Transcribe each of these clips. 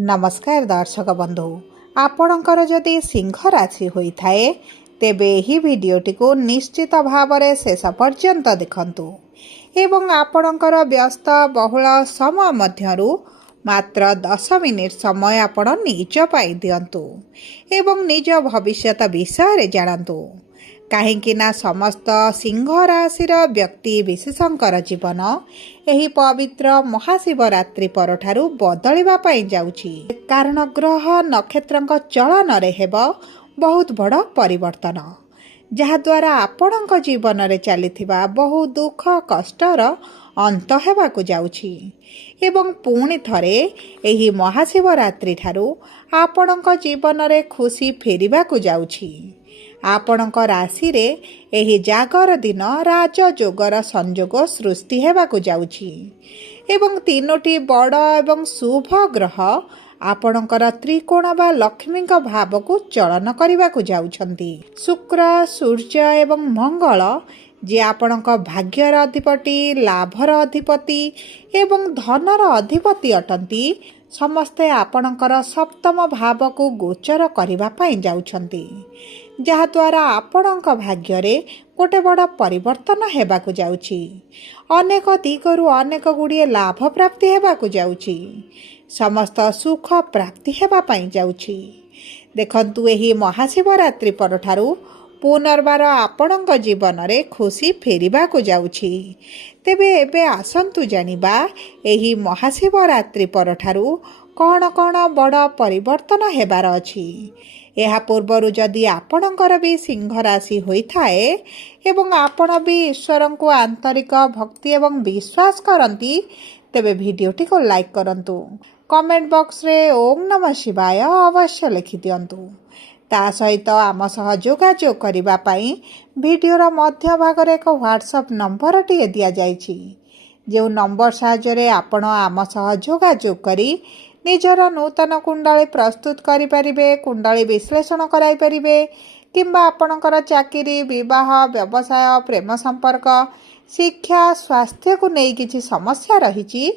नमस्कार दर्शक बंधु आपणकर जदि सिंह राशि होता है तेबे ही भिडटी को निश्चित भाव में शेष पर्यंत देखंतु एवं आपणकर व्यस्त बहुल समय मध्यरु मात्र 10 मिनिट समय आपण निज पाई दियंतु एवं निज भविष्यत विषय जानतु कहीं समस्त सिंह राशि व्यक्ति विशेषकर जीवन एही पवित्र महाशिवरात्रि परठारु बदलिबा पाई जाउछि। कारण ग्रह नक्षत्र चलन रे हेब बहुत बड़ परिवर्तन जहाद्वारा आपणक जीवन रे चलिथिबा बहु दुख कष्टर अंत हेबाकु जाउछि एवं पुणी थरे एही महाशिवरात्रि ठारु आपणक जीवन रे खुशी फेरिबाकु जाउछि। आपणक राशि रे एही जागर दिन राजयोगर संयोग सृष्टि हेबाकु जाउछि एवं तीनोटी बड़ एवं शुभ ग्रह आपणकर त्रिकोण बा लक्ष्मी भाव को चलन करने जाउछंती। शुक्र सूर्य एवं मंगल जे आपणक भाग्यर अधिपति लाभर अधिपति एवं धनर अधिपति अटंती समस्ते आपणकर सप्तम भाव को गोचर करबा पाई जाउछंती जहाद्वारा आपणक भाग्य गोटे बड़ परिवर्तन हेबाकु जाउछि। अनेक दिगरु अनेक गुड़िए लाभ प्राप्ति हेबाकु जाउछि। समस्त सुख प्राप्ति हेबा पाई जाउछि। देखंतु एही महाशिवरात्रि परठारु पुनर्बार आपणक जीवन रे खुशी फेरिबाकु जाउछि। तेबे एबे आसंतु जानिबा एही महाशिवरात्रि परठारु कौन कौन बड़ परिवर्तन हेबार अछि। यह पूर्वर जदि आपणकर भी सिंह राशि होता है एवं आपण भी ईश्वर को आंतरिक भक्ति एवं विश्वास करती तेबे वीडियोटी को लाइक करंतु कमेंट बॉक्स रे ओम नमः शिवाय अवश्य लिखि दियंतु। ता सहित आम सह जोगाजोग करिबा पई वीडियोर मध्य भाग रे एक व्हाट्सएप नंबर टी दिया जायछि जो नंबर साहाय्य आपण आम सह जोगाजोग करी निजर नूतन कुंडली प्रस्तुत करें कुंडली विश्लेषण कराइपारे किंबा आपणकर चाकरी विवाह व्यवसाय प्रेम संपर्क शिक्षा स्वास्थ्य को नहीं किसी समस्या रही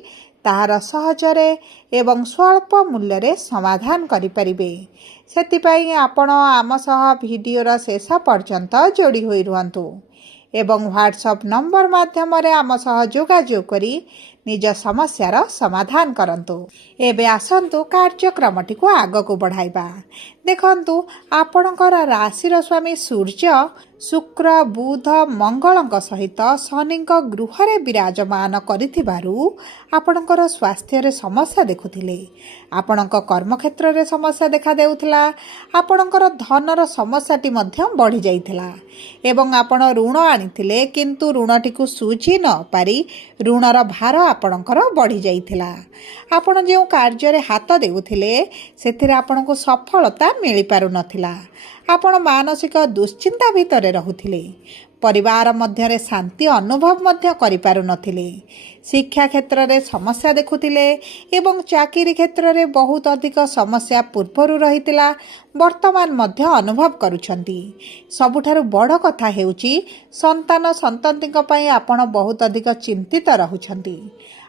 ताहार सहजरे एवं स्वल्प मूल्य रे समाधान करें सेतिपाई आपण आम सह वीडियोर शेष पर्यंत जोड़ी होई रुहंतु एवं व्हाट्सएप नंबर माध्यम आम सह जोगाजोग करी निज समस्यार समाधान करंतु। एबे आसंतु कार्यक्रमटी को आग को बढ़ाइबा। देखंतु आपणकर राशिर स्वामी सूर्य शुक्र बुध मंगल सहित शनि गृह रे विराजमान करिथिबारु आपणकर स्वास्थ्य रे समस्या देखुथिले आपणक कर्म क्षेत्र रे समस्या देखा देउथिला आपणकर धनर समस्याटी मध्य बढ़ी जाइथिला एवं आपण ऋण आनिथिले किंतु ऋणटी को सुझी न पारी ऋणर भार आपणकर बढ़ी जाइथिला आपण जे कार्य रे हाथ देउथिले सेथिरे आपणको सफलता मिली पारु नथिला आपण मानसिक दुश्चिंता भितर रहुथिले परिवार मध्य शांति अनुभव मध्य करि पारु नथिले शिक्षा क्षेत्र रे समस्या देखुथिले एवं चाकरी क्षेत्र रे बहुत अधिक समस्या पूर्वरु रहितिला वर्तमान मध्य अनुभव करुछंती। सबुठारु बड़ कथा हेउची संतान संततिक पई आपण बहुत अधिक चिंतित रहुछंती।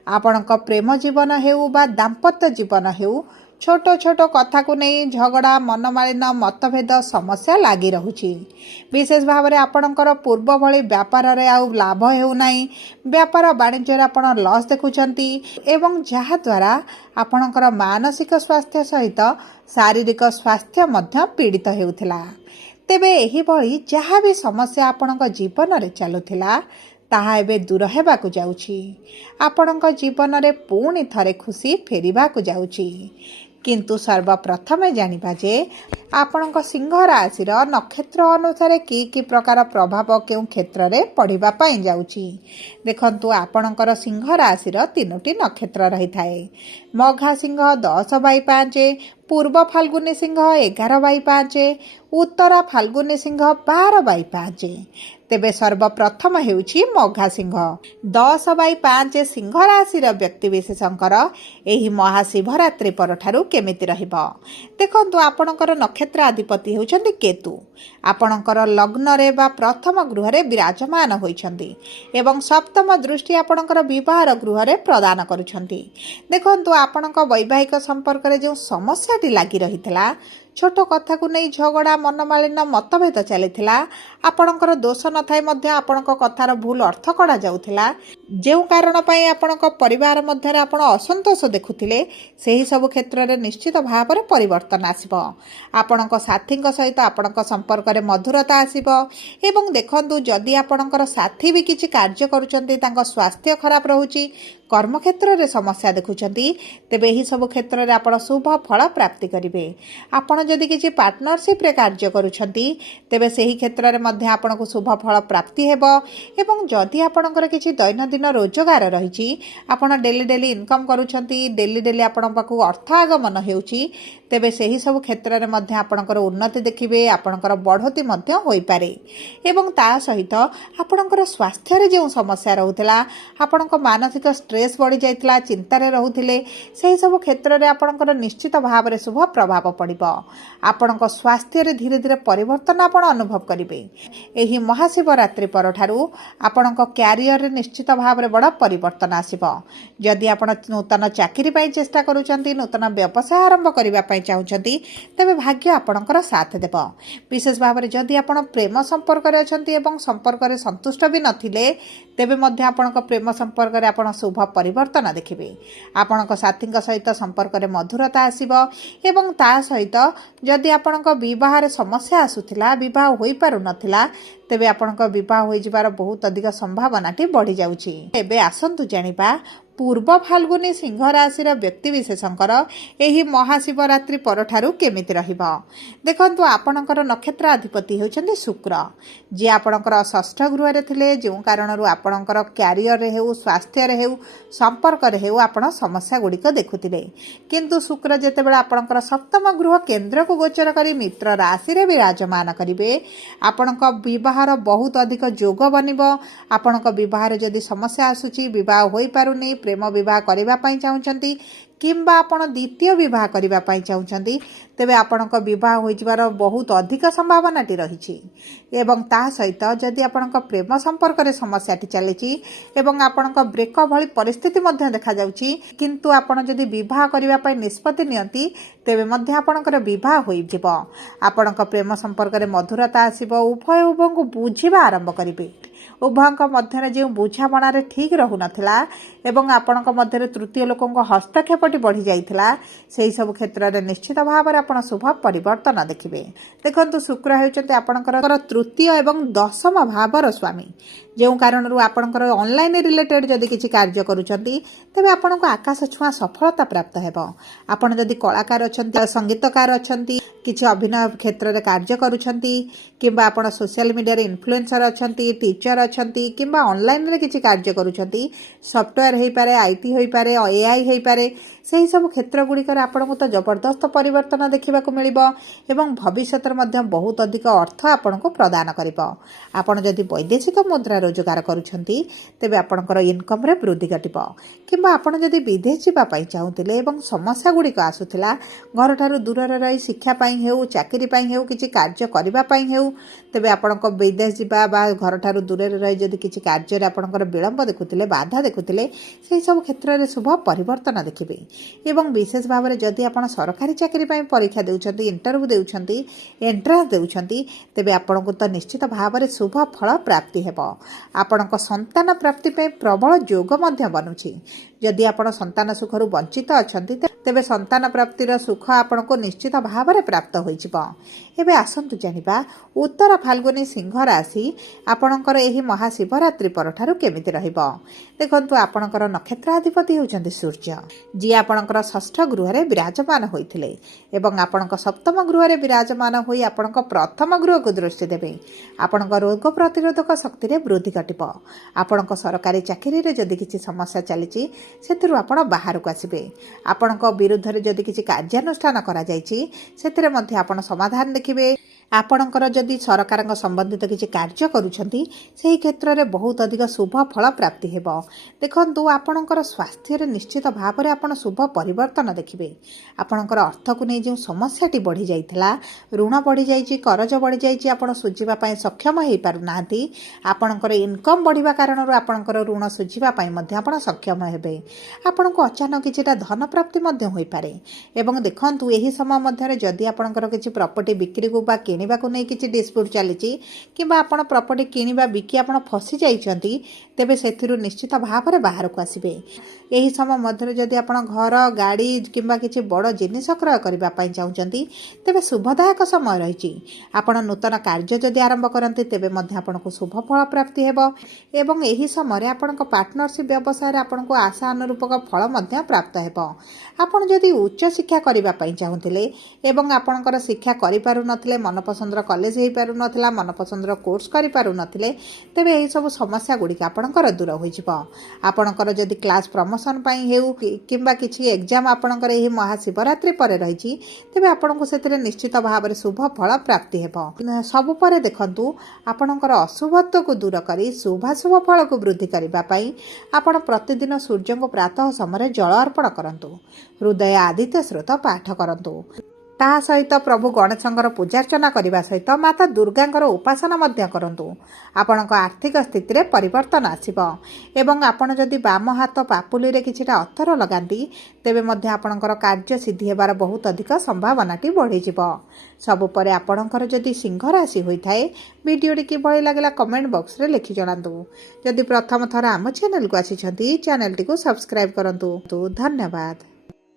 आपणक प्रेम जीवन हेउ बा दाम्पत्य जीवन हेउ छोट छोट कथा को नहीं झगड़ा मनमालिन मतभेद समस्या लगी रहुछि। विशेष भाव में आपणकर पूर्व भली व्यापार रे आउ लाभ हेउ नाही व्यापार वाणिज्य आपण लॉस देखुछंती एवं जहा द्वारा आपणकर मानसिक स्वास्थ्य सहित शारीरिक स्वास्थ्य मध्य पीड़ित हेउथिला। तेबे एही भली जहा भी समस्या आपणक जीवन रे चालुथिला ताहा एबे दूर हेबाकु जाउछि। आपणक जीवन रे पुणी थरे खुशी फेरिबाकु जाउछि। किंतु सर्वप्रथमे जानिबा जे आपणक सिंह राशि नक्षत्र अनुसार की प्रकार प्रभाव केउ क्षेत्र रे पड़िबा पाई जाउछि। देखंतु आपणकर सिंह राशि 3टी नक्षत्र रही थाए मघा सिंह 10/5 पूर्व फाल्गुनी सिंह 11/5 उत्तरा फाल्गुनी सिंह 12/5 तेबे सर्वप्रथम हेउछि मघा सिंह 10/5 सिंह राशि व्यक्ति विशेषकर एही महाशिवरात्रि परठारु केमिति रहिबो। देखंतु आपणकर नक्षत्र अधिपति हेउछंती केतु आपणकर लग्न रे बा प्रथम गृह रे विराजमान होइछंती एवं सप्तम दृष्टि आपणकर विवाह गृह रे प्रदान करुछंती। देखंतु ଆପଣଙ୍କ ବୈବାହିକ ସମ୍ପର୍କରେ ଯେଉଁ ସମସ୍ୟାଟି ଲାଗି ରହିଥିଲା, ଛୋଟ କଥାକୁ ନେଇ ଝଗଡ଼ା, ମନମାଳିନ୍ୟ, ମତଭେଦ ଚାଲିଥିଲା, ଆପଣଙ୍କର ଦୋଷ ନଥାଇ ମଧ୍ୟ ଆପଣଙ୍କ କଥାର ଭୁଲ ଅର୍ଥ କଢ଼ାଯାଉଥିଲା, ଯେଉଁ କାରଣ ପାଇଁ ଆପଣଙ୍କ ପରିବାର ମଧ୍ୟରେ ଆପଣ ଅସନ୍ତୋଷ ଦେଖୁଥିଲେ, ସେହି ସବୁ କ୍ଷେତ୍ରରେ ନିଶ୍ଚିତ ଭାବରେ ପରିବର୍ତ୍ତନ ଆସିବ। ଆପଣଙ୍କ ସାଥୀଙ୍କ ସହିତ ଆପଣଙ୍କ ସମ୍ପର୍କରେ ମଧୁରତା ଆସିବ। ଏବଂ ଦେଖନ୍ତୁ, ଯଦି ଆପଣଙ୍କର ସାଥୀ ବି କିଛି କାର୍ଯ୍ୟ କରୁଛନ୍ତି, ତାଙ୍କ ସ୍ୱାସ୍ଥ୍ୟ ଖରାପ ରହୁଛି, କର୍ମକ୍ଷେତ୍ରରେ ସମସ୍ୟା ଦେଖୁଛନ୍ତି, ତେବେ ଏହିସବୁ କ୍ଷେତ୍ରରେ ଆପଣ ଶୁଭ ଫଳ ପ୍ରାପ୍ତି କରିବେ। ଆପଣ ଯଦି କିଛି ପାର୍ଟନରସିପ୍ରେ କାର୍ଯ୍ୟ କରୁଛନ୍ତି, ତେବେ ସେହି କ୍ଷେତ୍ରରେ ମଧ୍ୟ ଆପଣଙ୍କୁ ଶୁଭ ଫଳ ପ୍ରାପ୍ତି ହେବ। ଏବଂ ଯଦି ଆପଣଙ୍କର କିଛି ଦୈନନ୍ଦିନ ରୋଜଗାର ରହିଛି, ଆପଣ ଡେଲି ଇନକମ୍ କରୁଛନ୍ତି, ଡେଲି ଆପଣଙ୍କ ପାଖକୁ ଅର୍ଥ ଆଗମନ ହେଉଛି, ତେବେ ସେହିସବୁ କ୍ଷେତ୍ରରେ ମଧ୍ୟ ଆପଣଙ୍କର ଉନ୍ନତି ଦେଖିବେ, ଆପଣଙ୍କର ବଢ଼ୋତ୍ତି ମଧ୍ୟ ହୋଇପାରେ। ଏବଂ ତା ସହିତ ଆପଣଙ୍କର ସ୍ୱାସ୍ଥ୍ୟରେ ଯେଉଁ ସମସ୍ୟା ରହୁଥିଲା, ଆପଣଙ୍କ ମାନସିକ ଷ୍ଟ୍ରେସ୍ ବଢ଼ିଯାଇଥିଲା, ଚିନ୍ତାରେ ରହୁଥିଲେ, ସେହିସବୁ କ୍ଷେତ୍ରରେ ଆପଣଙ୍କର ନିଶ୍ଚିତ ଭାବରେ ଶୁଭ ପ୍ରଭାବ ପଡ଼ିବ। ଆପଣଙ୍କ ସ୍ୱାସ୍ଥ୍ୟରେ ଧୀରେ ଧୀରେ ପରିବର୍ତ୍ତନ ଆପଣ ଅନୁଭବ କରିବେ। ଏହି ମହାଶିବରାତ୍ରି ପରଠାରୁ ଆପଣଙ୍କ କ୍ୟାରିୟରରେ ନିଶ୍ଚିତ ଭାବରେ ବଡ଼ ପରିବର୍ତ୍ତନ ଆସିବ। ଯଦି ଆପଣ ନୂତନ ଚାକିରି ପାଇଁ ଚେଷ୍ଟା କରୁଛନ୍ତି, ନୂତନ ବ୍ୟବସାୟ ଆରମ୍ଭ କରିବା ପାଇଁ ଚାହୁଁଛନ୍ତି, ତେବେ ଭାଗ୍ୟ ଆପଣଙ୍କର ସାଥ ଦେବ। ବିଶେଷ ଭାବରେ ଯଦି ଆପଣ ପ୍ରେମ ସମ୍ପର୍କରେ ଅଛନ୍ତି ଏବଂ ସମ୍ପର୍କରେ ସନ୍ତୁଷ୍ଟ ବି ନଥିଲେ, ତେବେ ମଧ୍ୟ ଆପଣଙ୍କ ପ୍ରେମ ସମ୍ପର୍କରେ ଆପଣ ଶୁଭ ପରିବର୍ତ୍ତନ ଦେଖିବେ। ଆପଣଙ୍କ ସାଥୀଙ୍କ ସହିତ ସମ୍ପର୍କରେ ମଧୁରତା ଆସିବ। ଏବଂ ତା ସହିତ ଯଦି ଆପଣଙ୍କ ବିବାହରେ ସମସ୍ୟା ଆସୁଥିଲା, ବିବାହ ହୋଇପାରୁନଥିଲା, ତେବେ ଆପଣଙ୍କ ବିବାହ ହୋଇଯିବାର ବହୁତ ଅଧିକ ସମ୍ଭାବନାଟି ବଢ଼ିଯାଉଛି। ଏବେ ଆସନ୍ତୁ ଜାଣିବା ପୂର୍ବ ଫାଲ୍ଗୁନୀ ସିଂହ ରାଶିର ବ୍ୟକ୍ତିବିଶେଷଙ୍କର ଏହି ମହାଶିବରାତ୍ରି ପରଠାରୁ କେମିତି ରହିବ। ଦେଖନ୍ତୁ, ଆପଣଙ୍କର ନକ୍ଷତ୍ର ଅଧିପତି ହେଉଛନ୍ତି ଶୁକ୍ର, ଯିଏ ଆପଣଙ୍କର ଷଷ୍ଠ ଗୃହରେ ଥିଲେ, ଯେଉଁ କାରଣରୁ ଆପଣଙ୍କର କ୍ୟାରିୟରରେ ହେଉ, ସ୍ୱାସ୍ଥ୍ୟରେ ହେଉ, ସମ୍ପର୍କରେ ହେଉ ଆପଣ ସମସ୍ୟା ଗୁଡ଼ିକ ଦେଖୁଥିଲେ। କିନ୍ତୁ ଶୁକ୍ର ଯେତେବେଳେ ଆପଣଙ୍କର ସପ୍ତମ ଗୃହ କେନ୍ଦ୍ରକୁ ଗୋଚର କରି ମିତ୍ର ରାଶିରେ ବିରାଜମାନ କରିବେ, ଆପଣଙ୍କ ବିବାହର ବହୁତ ଅଧିକ ଯୋଗ ବନିବ। ଆପଣଙ୍କ ବିବାହରେ ଯଦି ସମସ୍ୟା ଆସୁଛି, ବିବାହ ହୋଇପାରୁନି, ପ୍ରେମ ବିବାହ କରିବା ପାଇଁ ଚାହୁଁଛନ୍ତି କିମ୍ବା ଆପଣ ଦ୍ୱିତୀୟ ବିବାହ କରିବା ପାଇଁ ଚାହୁଁଛନ୍ତି, ତେବେ ଆପଣଙ୍କ ବିବାହ ହୋଇଯିବାର ବହୁତ ଅଧିକ ସମ୍ଭାବନାଟି ରହିଛି। ଏବଂ ତା ସହିତ ଯଦି ଆପଣଙ୍କ ପ୍ରେମ ସମ୍ପର୍କରେ ସମସ୍ୟାଟି ଚାଲିଛି ଏବଂ ଆପଣଙ୍କ ବ୍ରେକଅପ୍ ଭଳି ପରିସ୍ଥିତି ମଧ୍ୟ ଦେଖାଯାଉଛି, କିନ୍ତୁ ଆପଣ ଯଦି ବିବାହ କରିବା ପାଇଁ ନିଷ୍ପତ୍ତି ନିଅନ୍ତି, ତେବେ ମଧ୍ୟ ଆପଣଙ୍କର ବିବାହ ହୋଇଯିବ। ଆପଣଙ୍କ ପ୍ରେମ ସମ୍ପର୍କରେ ମଧୁରତା ଆସିବ। ଉଭୟ ଉଭୟଙ୍କୁ ବୁଝିବା ଆରମ୍ଭ କରିବେ। ଉଭୟଙ୍କ ମଧ୍ୟରେ ଯେଉଁ ବୁଝାମଣାରେ ଠିକ୍ ରହୁନଥିଲା ଏବଂ ଆପଣଙ୍କ ମଧ୍ୟରେ ତୃତୀୟ ଲୋକଙ୍କ ହସ୍ତକ୍ଷେପଟି ବଢ଼ିଯାଇଥିଲା, ସେହିସବୁ କ୍ଷେତ୍ରରେ ନିଶ୍ଚିତ ଭାବରେ ଆପଣ ଶୁଭ ପରିବର୍ତ୍ତନ ଦେଖିବେ। ଦେଖନ୍ତୁ, ଶୁକ୍ର ହେଉଛନ୍ତି ଆପଣଙ୍କର ତୃତୀୟ ଏବଂ ଦଶମ ଭାବର ସ୍ୱାମୀ, ଯେଉଁ କାରଣରୁ ଆପଣଙ୍କର ଅନଲାଇନ୍ ରିଲେଟେଡ୍ ଯଦି କିଛି କାର୍ଯ୍ୟ କରୁଛନ୍ତି, ତେବେ ଆପଣଙ୍କୁ ଆକାଶ ଛୁଆଁ ସଫଳତା ପ୍ରାପ୍ତ ହେବ। ଆପଣ ଯଦି କଳାକାର ଅଛନ୍ତି, ସଙ୍ଗୀତକାର ଅଛନ୍ତି, କିଛି ଅଭିନୟ କ୍ଷେତ୍ରରେ କାର୍ଯ୍ୟ କରୁଛନ୍ତି, କିମ୍ବା ଆପଣ ସୋସିଆଲ ମିଡ଼ିଆରେ ଇନଫ୍ଲୁଏନ୍ସର ଅଛନ୍ତି, ଟିଚର ଅଛନ୍ତି, କିମ୍ବା ଅନଲାଇନ୍ରେ କିଛି କାର୍ଯ୍ୟ କରୁଛନ୍ତି, ସଫ୍ଟୱେୟାର ହୋଇପାରେ, IT ହୋଇପାରେ, AI ହୋଇପାରେ, ସେହିସବୁ କ୍ଷେତ୍ର ଗୁଡ଼ିକରେ ଆପଣଙ୍କୁ ତ ଜବରଦସ୍ତ ପରିବର୍ତ୍ତନ ଦେଖିବାକୁ ମିଳିବ ଏବଂ ଭବିଷ୍ୟତରେ ମଧ୍ୟ ବହୁତ ଅଧିକ ଅର୍ଥ ଆପଣଙ୍କୁ ପ୍ରଦାନ କରିବ। ଆପଣ ଯଦି ବୈଦେଶିକ ମୁଦ୍ରା ରୋଜଗାର କରୁଛନ୍ତି, ତେବେ ଆପଣଙ୍କର ଇନକମ୍ରେ ବୃଦ୍ଧି ଘଟିବ। କିମ୍ବା ଆପଣ ଯଦି ବିଦେଶ ଯିବା ପାଇଁ ଚାହୁଁଥିଲେ ଏବଂ ସମସ୍ୟା ଗୁଡ଼ିକ ଆସୁଥିଲା, ଘରଠାରୁ ଦୂରରେ ରହି ଶିକ୍ଷା ପାଇଁ ହେଉ, ଚାକିରି ପାଇଁ ହେଉ, କିଛି କାର୍ଯ୍ୟ କରିବା ପାଇଁ ହେଉ, ତେବେ ଆପଣଙ୍କ ବିଦେଶ ଯିବା ବା ଘରଠାରୁ ଦୂରରେ ରହି ଯଦି କିଛି କାର୍ଯ୍ୟରେ ଆପଣଙ୍କର ବିଳମ୍ବ ଦେଖୁଥିଲେ, ବାଧା ଦେଖୁଥିଲେ, ସେହିସବୁ କ୍ଷେତ୍ରରେ ଶୁଭ ପରିବର୍ତ୍ତନ ଦେଖିବେ। ଏବଂ ବିଶେଷ ଭାବରେ ଯଦି ଆପଣ ସରକାରୀ ଚାକିରି ପାଇଁ ପରୀକ୍ଷା ଦେଉଛନ୍ତି, ଇଣ୍ଟରଭ୍ୟୁ ଦେଉଛନ୍ତି, ଏଣ୍ଟ୍ରାନ୍ସ ଦେଉଛନ୍ତି, ତେବେ ଆପଣଙ୍କୁ ତ ନିଶ୍ଚିତ ଭାବରେ ଶୁଭ ଫଳ ପ୍ରାପ୍ତି ହେବ। ଆପଣଙ୍କ ସନ୍ତାନ ପ୍ରାପ୍ତି ପାଇଁ ପ୍ରବଳ ଯୋଗ ମଧ୍ୟ ବନୁଛି। ଯଦି ଆପଣ ସନ୍ତାନ ସୁଖରୁ ବଞ୍ଚିତ ଅଛନ୍ତି, ତେବେ ସନ୍ତାନ ପ୍ରାପ୍ତିର ସୁଖ ଆପଣଙ୍କୁ ନିଶ୍ଚିତ ଭାବରେ ପ୍ରାପ୍ତ ହୋଇଯିବ। ଏବେ ଆସନ୍ତୁ ଜାଣିବା ଉତ୍ତର ଫାଲ୍ଗୁନୀ ସିଂହ ରାଶି ଆପଣଙ୍କର ଏହି ମହାଶିବରାତ୍ରି ପରଠାରୁ କେମିତି ରହିବ। ଦେଖନ୍ତୁ, ଆପଣଙ୍କର ନକ୍ଷତ୍ରାଧିପତି ହେଉଛନ୍ତି ସୂର୍ଯ୍ୟ, ଯିଏ ଆପଣଙ୍କର ଷଷ୍ଠ ଗୃହରେ ବିରାଜମାନ ହୋଇଥିଲେ ଏବଂ ଆପଣଙ୍କ ସପ୍ତମ ଗୃହରେ ବିରାଜମାନ ହୋଇ ଆପଣଙ୍କ ପ୍ରଥମ ଗୃହକୁ ଦୃଷ୍ଟି ଦେବେ। ଆପଣଙ୍କ ରୋଗ ପ୍ରତିରୋଧକ ଶକ୍ତିରେ ବୃଦ୍ଧି ଘଟିବ। ଆପଣଙ୍କ ସରକାରୀ ଚାକିରିରେ ଯଦି କିଛି ସମସ୍ୟା ଚାଲିଛି, ସେଥିରୁ ଆପଣ ବାହାରକୁ ଆସିବେ। ଆପଣଙ୍କ ବିରୁଦ୍ଧରେ ଯଦି କିଛି କାର୍ଯ୍ୟାନୁଷ୍ଠାନ କରାଯାଇଛି, ସେଥିରେ ମଧ୍ୟ ଆପଣ ସମାଧାନ ଦେଖିବେ। ଆପଣଙ୍କର ଯଦି ସରକାରଙ୍କ ସମ୍ବନ୍ଧିତ କିଛି କାର୍ଯ୍ୟ କରୁଛନ୍ତି ସେହି କ୍ଷେତ୍ରରେ ବହୁତ ଅଧିକ ଶୁଭ ଫଳ ପ୍ରାପ୍ତି ହେବ। ଦେଖନ୍ତୁ ଆପଣଙ୍କର ସ୍ୱାସ୍ଥ୍ୟରେ ନିଶ୍ଚିତ ଭାବରେ ଆପଣ ଶୁଭ ପରିବର୍ତ୍ତନ ଦେଖିବେ। ଆପଣଙ୍କର ଅର୍ଥକୁ ନେଇ ଯେଉଁ ସମସ୍ୟାଟି ବଢ଼ିଯାଇଥିଲା, ଋଣ ବଢ଼ିଯାଇଛି, କରଜ ବଢ଼ିଯାଇଛି, ଆପଣ ଶୁଝିବା ପାଇଁ ସକ୍ଷମ ହୋଇପାରୁନାହାନ୍ତି। ଆପଣଙ୍କର ଇନକମ୍ ବଢ଼ିବା କାରଣରୁ ଆପଣଙ୍କର ଋଣ ଶୁଝିବା ପାଇଁ ମଧ୍ୟ ଆପଣ ସକ୍ଷମ ହେବେ। ଆପଣଙ୍କୁ ଅଚାନକ କିଛିଟା ଧନ ପ୍ରାପ୍ତି ମଧ୍ୟ ହୋଇପାରେ। ଏବଂ ଦେଖନ୍ତୁ ଏହି ସମୟ ମଧ୍ୟରେ ଯଦି ଆପଣଙ୍କର କିଛି ପ୍ରପର୍ଟି ବିକ୍ରିକୁ ବା କିଣିବାକୁ ନେଇ କିଛି ଡିସ୍ପ୍ୟୁଟ୍ ଚାଲିଛି କିମ୍ବା ଆପଣ ପ୍ରପର୍ଟି କିଣିବା ବିକି ଆପଣ ଫସି ଯାଇଛନ୍ତି, ତେବେ ସେଥିରୁ ନିଶ୍ଚିତ ଭାବରେ ବାହାରକୁ ଆସିବେ। ଏହି ସମୟ ମଧ୍ୟରେ ଯଦି ଆପଣ ଘର, ଗାଡ଼ି କିମ୍ବା କିଛି ବଡ଼ ଜିନିଷ କ୍ରୟ କରିବା ପାଇଁ ଚାହୁଁଛନ୍ତି, ତେବେ ଶୁଭଦାୟକ ସମୟ ରହିଛି। ଆପଣ ନୂତନ କାର୍ଯ୍ୟ ଯଦି ଆରମ୍ଭ କରନ୍ତି, ତେବେ ମଧ୍ୟ ଆପଣଙ୍କୁ ଶୁଭ ଫଳ ପ୍ରାପ୍ତି ହେବ ଏବଂ ଏହି ସମୟରେ ଆପଣଙ୍କ ପାର୍ଟନରସିପ୍ ବ୍ୟବସାୟରେ ଆପଣଙ୍କୁ ଆଶା ଅନୁରୂପକ ଫଳ ମଧ୍ୟ ପ୍ରାପ୍ତ ହେବ। ଆପଣ ଯଦି ଉଚ୍ଚଶିକ୍ଷା କରିବା ପାଇଁ ଚାହୁଁଥିଲେ ଏବଂ ଆପଣଙ୍କର ଶିକ୍ଷା କରିପାରୁନଥିଲେ, ମନପସନ୍ଦର କଲେଜ ହୋଇପାରୁନଥିଲା, ମନପସନ୍ଦର କୋର୍ସ କରିପାରୁନଥିଲେ, ତେବେ ଏହିସବୁ ସମସ୍ୟା ଗୁଡ଼ିକ ଆପଣଙ୍କର ଦୂର ହୋଇଯିବ। ଆପଣଙ୍କର ଯଦି କ୍ଲାସ୍ ପ୍ରମୋସନ୍ ପାଇଁ ହେଉ କିମ୍ବା କିଛି ଏକ୍ଜାମ୍ ଆପଣଙ୍କର ଏହି ମହାଶିବରାତ୍ରି ପରେ ରହିଛି, ତେବେ ଆପଣଙ୍କୁ ସେଥିରେ ନିଶ୍ଚିତ ଭାବରେ ଶୁଭ ଫଳ ପ୍ରାପ୍ତି ହେବ। ସବୁ ପରେ ଦେଖନ୍ତୁ, ଆପଣଙ୍କର ଅଶୁଭତ୍ୱକୁ ଦୂର କରି ଶୁଭାଶୁଭ ଫଳକୁ ବୃଦ୍ଧି କରିବା ପାଇଁ ଆପଣ ପ୍ରତିଦିନ ସୂର୍ଯ୍ୟଙ୍କୁ ପ୍ରାତଃ ସମୟରେ ଜଳ ଅର୍ପଣ କରନ୍ତୁ। ହୃଦୟ ଆଦିତ୍ୟ ସ୍ରୋତ ପାଠ କରନ୍ତୁ। ତାହା ସହିତ ପ୍ରଭୁ ଗଣେଶଙ୍କର ପୂଜାର୍ଚ୍ଚନା କରିବା ସହିତ ମାତା ଦୁର୍ଗାଙ୍କର ଉପାସନା ମଧ୍ୟ କରନ୍ତୁ। ଆପଣଙ୍କ ଆର୍ଥିକ ସ୍ଥିତିରେ ପରିବର୍ତ୍ତନ ଆସିବ ଏବଂ ଆପଣ ଯଦି ବାମ ହାତ ପାପୁଲିରେ କିଛିଟା ଅତର ଲଗାନ୍ତି, ତେବେ ମଧ୍ୟ ଆପଣଙ୍କର କାର୍ଯ୍ୟ ସିଦ୍ଧି ହେବାର ବହୁତ ଅଧିକ ସମ୍ଭାବନାଟି ବଢ଼ିଯିବ। ସବୁ ପରେ ଆପଣଙ୍କର ଯଦି ସିଂହ ରାଶି ହୋଇଥାଏ, ଭିଡ଼ିଓଟି କିଭଳି ଲାଗିଲା କମେଣ୍ଟ ବକ୍ସରେ ଲେଖି ଜଣାନ୍ତୁ। ଯଦି ପ୍ରଥମ ଥର ଆମ ଚ୍ୟାନେଲକୁ ଆସିଛନ୍ତି, ଚ୍ୟାନେଲଟିକୁ ସବସ୍କ୍ରାଇବ୍ କରନ୍ତୁ। ଧନ୍ୟବାଦ।